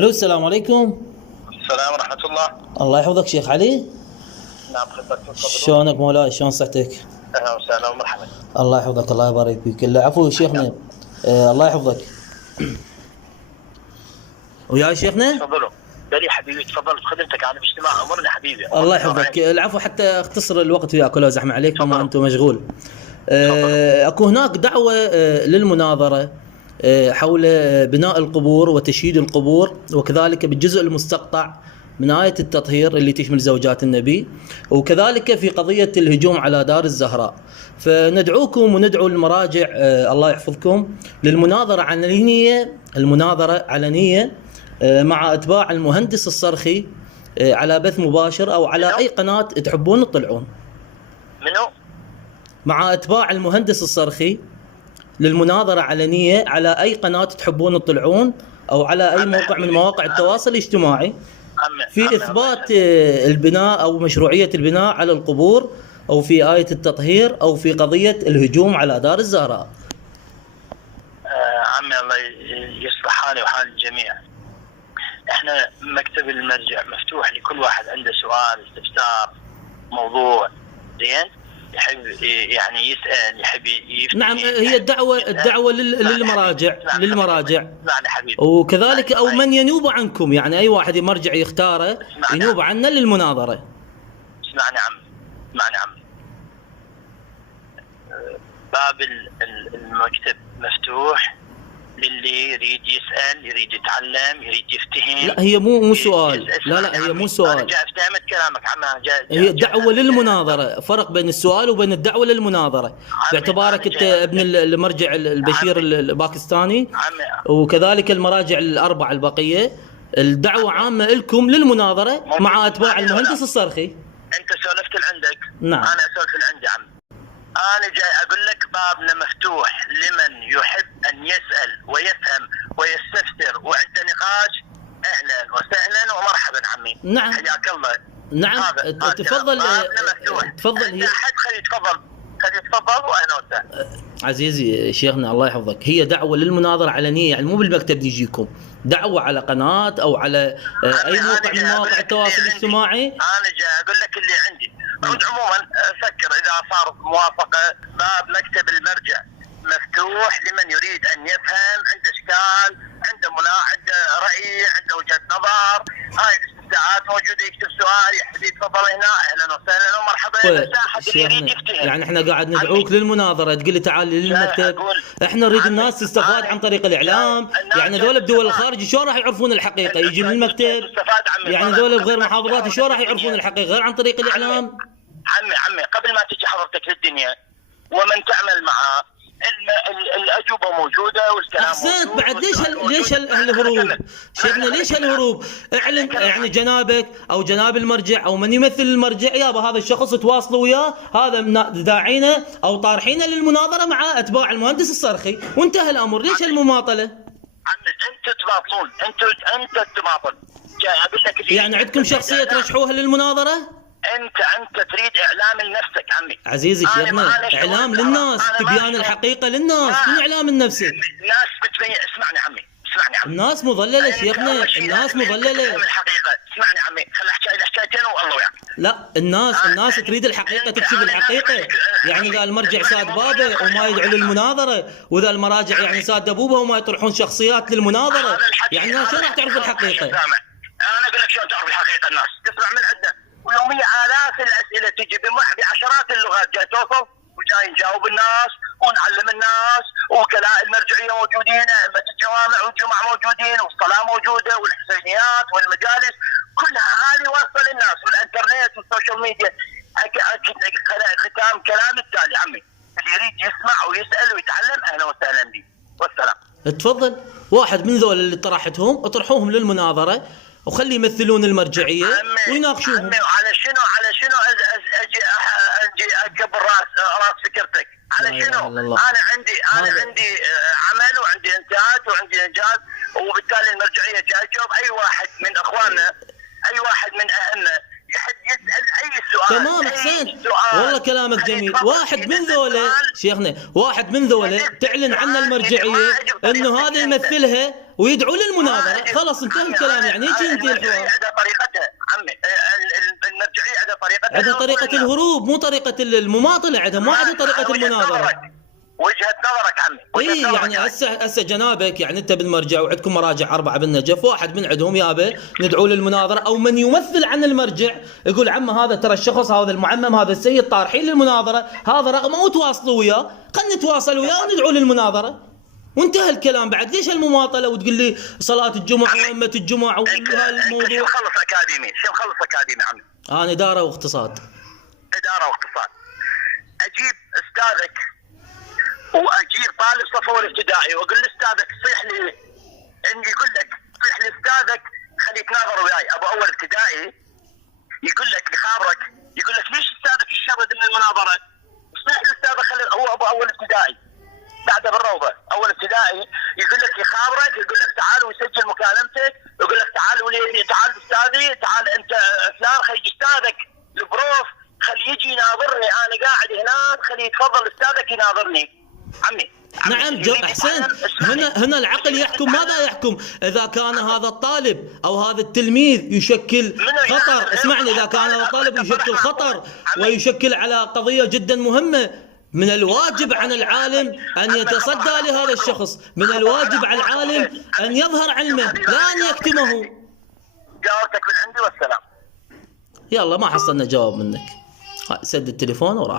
الو، السلام عليكم. السلام ورحمة الله. الله يحفظك شيخ علي. نعم خدمتك. شلونك مولاي؟ شلون صحتك؟ أهلا وسهلا ومرحبا. الله يحفظك، الله يبارك فيك. العفو شيخنا. الله يحفظك. وياي شيخنا؟ تفضلوا. بلي حبيبي تفضل بخدمتك على اجتماع امرنا حبيبي. الله يحفظك. العفو، حتى اختصر الوقت وياك ولا زحمه عليك بما انت مشغول. اكو هناك دعوه للمناظره حول بناء القبور وتشييد القبور، وكذلك بالجزء المستقطع من آية التطهير اللي تشمل زوجات النبي، وكذلك في قضية الهجوم على دار الزهراء. فندعوكم وندعو المراجع الله يحفظكم للمناظرة علنية، المناظرة علنية مع أتباع المهندس الصرخي على بث مباشر أو على أي قناة تحبون تطلعون. منو؟ مع أتباع المهندس الصرخي للمناظرة علنية على أي قناة تحبون تطلعون أو على أي موقع من مواقع التواصل الاجتماعي في إثبات البناء أو مشروعية البناء على القبور، أو في آية التطهير، أو في قضية الهجوم على دار الزهراء. عمي الله يصلح حالي وحال الجميع. احنا مكتب المرجع مفتوح لكل واحد عنده سؤال، استفسار، موضوع زين يحب يعني يسأل، يحب يفتح. نعم، هي الدعوة للمراجع اسمعني حبيبي. وكذلك أو من ينوب عنكم، يعني أي واحد مرجع يختاره ينوب عنا للمناظرة. اسمعني عمي. باب المكتب مفتوح للي يريد يسأل، يريد يتعلم، يريد يفتهم. لا، هي مو سؤال. لا هي مو سؤال. أنا جاء افتهمت كلامك عمي. هي دعوة للمناظرة، فرق بين السؤال وبين الدعوة للمناظرة. باعتبارك انت ابن المرجع البشير الباكستاني، وكذلك المراجع الأربعة البقية، الدعوة عامة لكم للمناظرة مع أتباع المهندس الصرخي. انت سولفت لعندك. نعم. انا اسولف لعندي عمي. أنا جاي أقول لك بابنا مفتوح لمن يحب أن يسأل ويفهم ويستفسر وعنده نقاش. أهلا وسهلا ومرحبا عمي. نعم. حياك الله. نعم. تفضل. تفضل. أنت أحد خلي يتفضل وأهلا وسهلا. عزيزي شيخنا الله يحفظك، هي دعوة للمناظرة علنية، يعني مو بالمكتب يجيكم، دعوة على قناة أو على أي موقع من مواقع التواصل الاجتماعي. أنا جاي أقول لك اللي عندي. عموما فكر اذا صار موافقه، باب مكتب المرجع مفتوح لمن يريد ان يفهم، عنده اشكال، عنده عنده راي، عنده وجهه نظر. هاي الاستفتاءات موجوده، يكتب سؤال، يحب يتفضل هنا. اهلا وسهلا ومرحبا. مساحه اللي يريد يفتهم. يعني احنا قاعد ندعوك للمناظره، تقول لي تعال للمكتب. احنا نريد الناس تستفاد عن طريق الاعلام. يعني ذول بدول الخارج شلون راح يعرفون الحقيقه؟ يجي للمكتب. يعني ذول بغير محافظات شلون راح يعرفون الحقيقه غير عن طريق الاعلام؟ عمي قبل ما تجي حضرتك للدنيا ومن تعمل معاه الأجوبة موجودة والكلام أحسنت. بعد ليش الهروب؟ شيخنا ليش الهروب؟ اعلن يعني جنابك أو جناب المرجع أو من يمثل المرجع، يابا هذا الشخص تواصلوا وياه، هذا داعينا أو طارحينه للمناظرة مع أتباع المهندس الصرخي، وانتهى الأمر. ليش المماطلة؟ عمي أنتوا تماطلون، أنت تماطل. جاي أقول لك يعني عندكم شخصية ترشحوها للمناظرة؟ انت تريد اعلام لنفسك عمي. عزيزي شيخنا، اعلام للناس، تبيان الحقيقه للناس، مو اعلام لنفسك. الناس بتبين. اسمعني عمي. الناس مضلله شيخنا، الناس مضلله. الحقيقه. اسمعني عمي، خلي احكي حكايتين والله وياك. لا، الناس تريد الحقيقه، تكشف الحقيقه. يعني اذا المرجع ساد بابه وما يدعو للمناظره، واذا المراجع يعني ساد ابوبه وما يطرحون شخصيات للمناظره، يعني الناس شلون راح تعرف الحقيقه؟ انا اقول لك شلون تعرف الحقيقه. الناس تسمع من عندنا ويوميا آلاف الأسئلة تجي بعشرات اللغات، جاي توصل وجاي نجاوب الناس ونعلم الناس، وكلاء المرجعية موجودين، أئمة الجوامع والجمع موجودين، والصلاة موجودة، والحسينيات والمجالس كلها هذه واصلة للناس، والإنترنت والسوشيال ميديا. ختام كلام التالي عمي، اللي يريد يسمع ويسأل ويتعلم أهلا وسهلا به والسلام. تفضل. واحد من ذول اللي طرحتهم اطرحوهم للمناظرة وخلي يمثلون المرجعيه ويناقشوهم. على شنو اجي اكبر راس فكرتك؟ على شنو؟ انا عندي عمل وعندي انتاج وعندي انجاز، وبالتالي المرجعيه جاي تجاوب اي واحد من اخواننا، اي واحد من اهلنا يحب يسال اي سؤال. تمام، احسنت. والله كلامك جميل. واحد من ذولا شيخنا، واحد من ذولا تعلن عنه المرجعيه انه هذا يمثلها ويدعو للمناظره، خلاص انتهى الكلام. يعني هيك ينتهي الحوار. عندها طريقتها عمي، المرجعيه عندها طريقتها، عندها طريقه الهروب مو طريقه المماطله، عندها ما عندها طريقه المناظره. وجهة نظرك عمي. اي يعني هسه جنابك، يعني انت بالمرجع وعندكم مراجع 4 بالنجف، واحد من عندهم يابا ندعو للمناظره، او من يمثل عن المرجع يقول عم هذا ترى الشخص هذا المعمم هذا السيد طارحين للمناظره، هذا رقمه وتواصلوا وياه، خلينا نتواصل وياه وندعو للمناظره وانتهى الكلام. بعد ليش المماطله وتقول لي صلاه الجمعه وامه الجمعه وهالموضوع؟ شو مخلص اكاديمي؟ شو مخلص اكاديمي عمي؟ انا اداره واقتصاد. اداره واقتصاد. اجيب استاذك واجيب طالب صف اول ابتدائي واقول لاستاذك صيح لي، اني يقول لك صيح لاستاذك خليه يتناظر وياي ابو اول ابتدائي، يقول لك يخابرك، يقول لك ليش استاذك يشرد من المناظره؟ صيح لاستاذك هو ابو اول ابتدائي بعده بالروضه اول ابتدائي، يقول لك يخابرك، يقول لك تعال ويسجل مكالمتك، يقول لك تعال وليدي، تعال استاذي، تعال انت فلان، خلي استاذك البروف خليه يجي يناظرني، انا قاعد هناك خليه يتفضل استاذك يناظرني عمي. نعم احسن. هنا العقل يحكم. ماذا يحكم؟ اذا كان هذا الطالب او هذا التلميذ يشكل خطر، اسمعني، اذا كان هذا الطالب يشكل خطر ويشكل على قضيه جدا مهمه، من الواجب عن العالم ان يتصدى لهذا الشخص، من الواجب على العالم ان يظهر علمه لا ان يكتمه. جاوبتك من عندي والسلام. يلا ما حصلنا جواب منك، سد التليفون وراح.